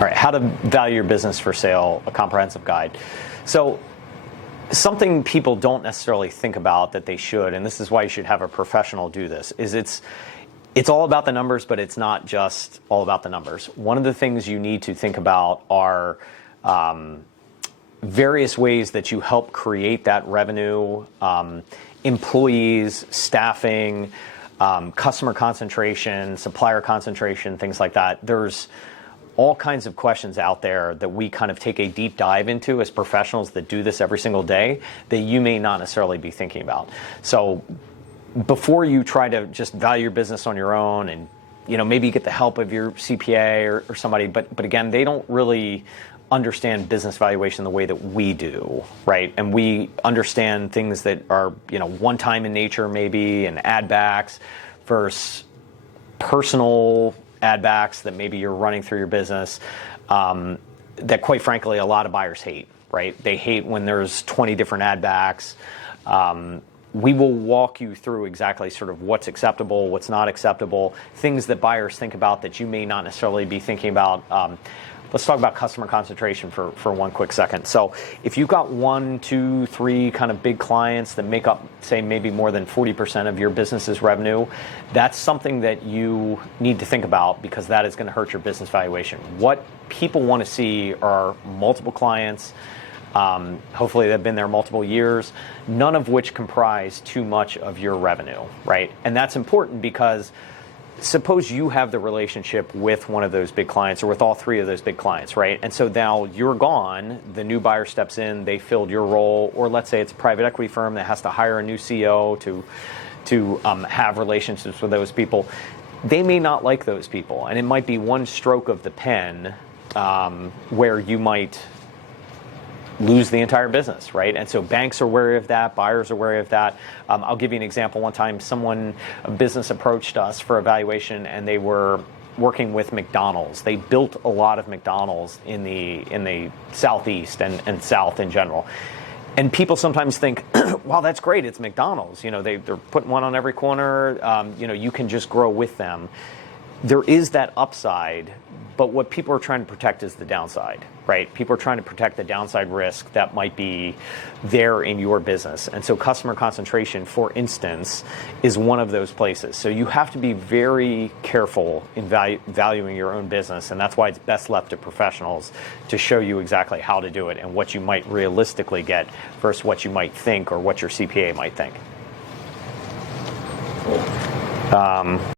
All right, how to value your business for sale, a comprehensive guide. So something people don't necessarily think about that they should, and this is why you should have a professional do this, is it's all about the numbers, but it's not just all about the numbers. One of the things you need to think about are various ways that you help create that revenue, employees, staffing, customer concentration, supplier concentration, things like that. There's all kinds of questions out there that we kind of take a deep dive into as professionals that do this every single day that you may not necessarily be thinking about. So before you try to just value your business on your own and maybe get the help of your CPA or somebody, but again, they don't really understand business valuation the way that we do, right? And we understand things that are one time in nature maybe, and add backs versus personal add backs that maybe you're running through your business, that quite frankly a lot of buyers hate, right? They hate when there's 20 different add backs. We will walk you through exactly sort of what's acceptable, what's not acceptable, things that buyers think about that you may not necessarily be thinking about. Let's talk about customer concentration for one quick second. So if you've got 1, 2, 3 kind of big clients that make up, say, maybe more than 40% of your business's revenue, that's something that you need to think about because that is going to hurt your business valuation. What people want to see are multiple clients. Hopefully they've been there multiple years, none of which comprise too much of your revenue, right? And that's important because suppose you have the relationship with one of those big clients or with all 3 of those big clients, right? And so now you're gone, the new buyer steps in, they filled your role, or let's say it's a private equity firm that has to hire a new CEO to have relationships with those people. They may not like those people, and it might be one stroke of the pen where you might lose the entire business, right? And so banks are wary of that, buyers are wary of that. I'll give you an example. One time a business approached us for evaluation and they were working with McDonald's. They built a lot of McDonald's in the Southeast and South in general. And people sometimes think, wow, that's great, it's McDonald's. They're putting one on every corner. You can just grow with them. There is that upside, but what people are trying to protect is the downside, right? People are trying to protect the downside risk that might be there in your business. And so customer concentration, for instance, is one of those places. So you have to be very careful in valuing your own business, and that's why it's best left to professionals to show you exactly how to do it and what you might realistically get versus what you might think or what your CPA might think.